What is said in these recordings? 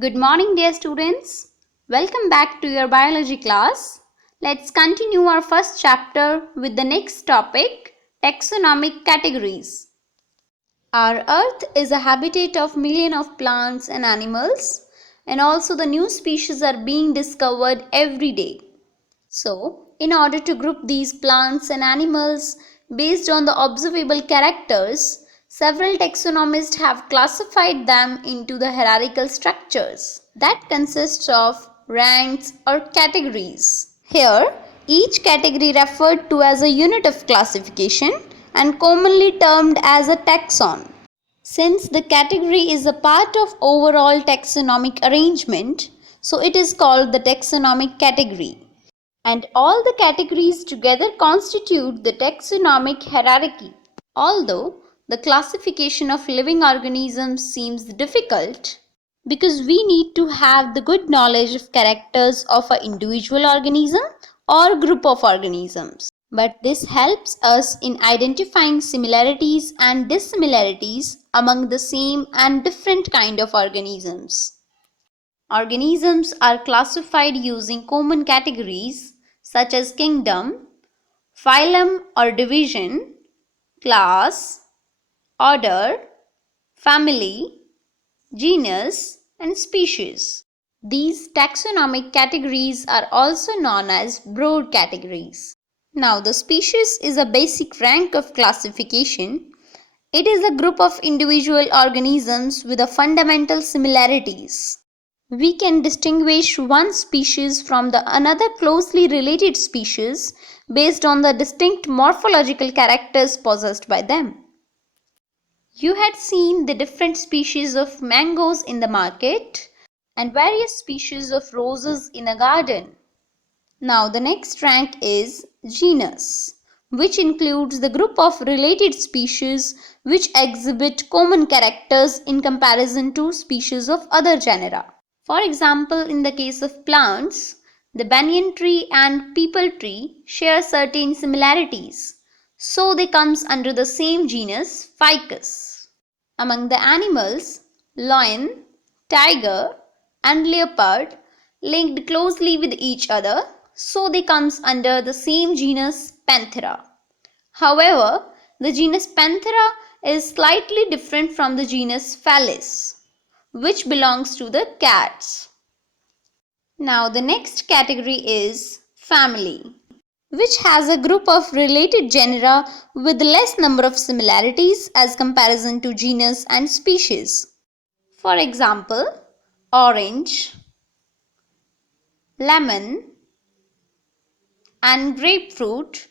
Good morning, dear students. Welcome back to your biology class. Let's continue our first chapter with the next topic, taxonomic categories. Our earth is a habitat of millions of plants and animals, and also the new species are being discovered every day. So, in order to group these plants and animals based on the observable characters, several taxonomists have classified them into the hierarchical structures that consist of ranks or categories. Here, each category referred to as a unit of classification and commonly termed as a taxon. Since the category is a part of overall taxonomic arrangement, so it is called the taxonomic category. And all the categories together constitute the taxonomic hierarchy. Although the classification of living organisms seems difficult because we need to have the good knowledge of characters of an individual organism or group of organisms. But this helps us in identifying similarities and dissimilarities among the same and different kind of organisms. Organisms are classified using common categories such as kingdom, phylum or division, class, order, family, genus, and species. These taxonomic categories are also known as broad categories. Now, the species is a basic rank of classification. It is a group of individual organisms with a fundamental similarities. We can distinguish one species from the another closely related species based on the distinct morphological characters possessed by them. You had seen the different species of mangoes in the market and various species of roses in a garden. Now the next rank is genus, which includes the group of related species which exhibit common characters in comparison to species of other genera. For example, in the case of plants, the banyan tree and peepal tree share certain similarities, so they comes under the same genus Ficus. Among the animals, lion, tiger and leopard linked closely with each other, so they comes under the same genus Panthera. However, the genus Panthera is slightly different from the genus Felis, which belongs to the cats. Now the next category is family, which has a group of related genera with less number of similarities as comparison to genus and species. For example, orange, lemon and grapefruit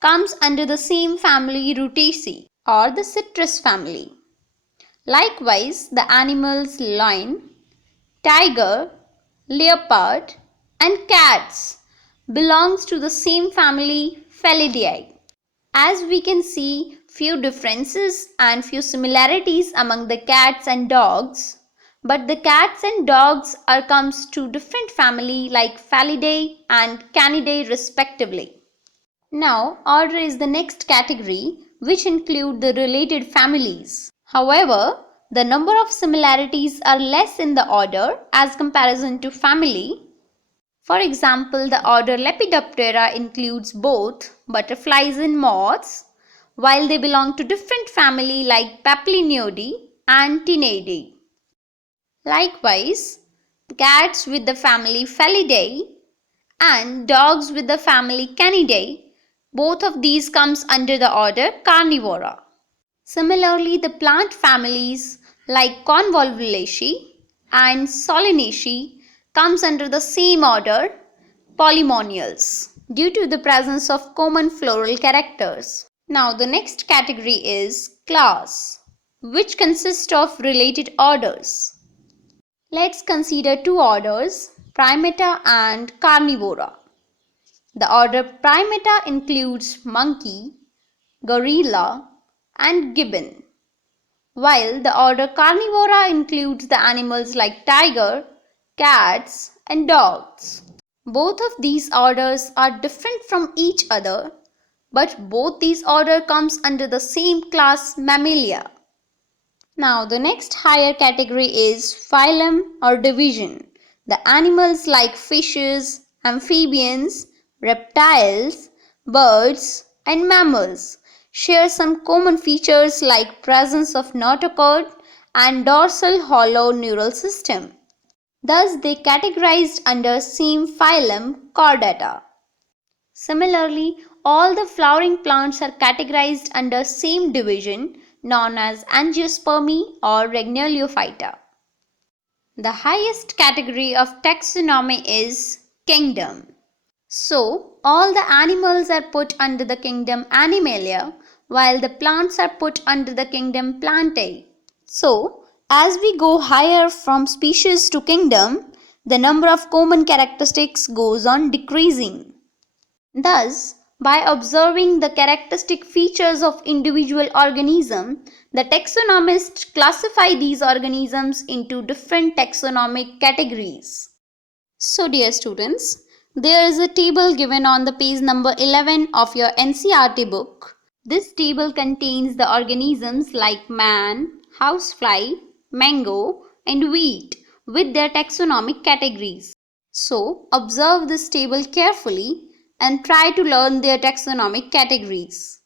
comes under the same family Rutaceae or the citrus family. Likewise, the animals lion, tiger, leopard and cats belongs to the same family Felidae. As we can see few differences and few similarities among the cats and dogs, but the cats and dogs comes to different family like Felidae and Canidae respectively. Now, order is the next category which include the related families. However, the number of similarities are less in the order as comparison to family. For example, the order Lepidoptera includes both butterflies and moths, while they belong to different family like Papilionide and Ctenidae. Likewise, cats with the family Felidae and dogs with the family Canidae, both of these comes under the order Carnivora. Similarly, the plant families like Convolvulaceae and Solanaceae comes under the same order, Polymonials, due to the presence of common floral characters. Now the next category is class, which consists of related orders. Let's consider two orders, Primata and Carnivora. The order Primata includes monkey, gorilla, and gibbon, while the order Carnivora includes the animals like tiger, cats, and dogs. Both of these orders are different from each other, but both these order comes under the same class Mammalia. Now the next higher category is phylum or division. The animals like fishes, amphibians, reptiles, birds and mammals share some common features like presence of notochord and dorsal hollow neural system. Thus they categorized under same phylum Chordata. Similarly, all the flowering plants are categorized under same division known as angiospermy or Ragnoliophyta. The highest category of taxonomy is kingdom. So, all the animals are put under the kingdom Animalia while the plants are put under the kingdom Plantae. So, as we go higher from species to kingdom, the number of common characteristics goes on decreasing. Thus, by observing the characteristic features of individual organism, the taxonomists classify these organisms into different taxonomic categories. So dear students, there is a table given on the page number 11 of your NCERT book. This table contains the organisms like man, housefly, mango and wheat with their taxonomic categories. So observe this table carefully and try to learn their taxonomic categories.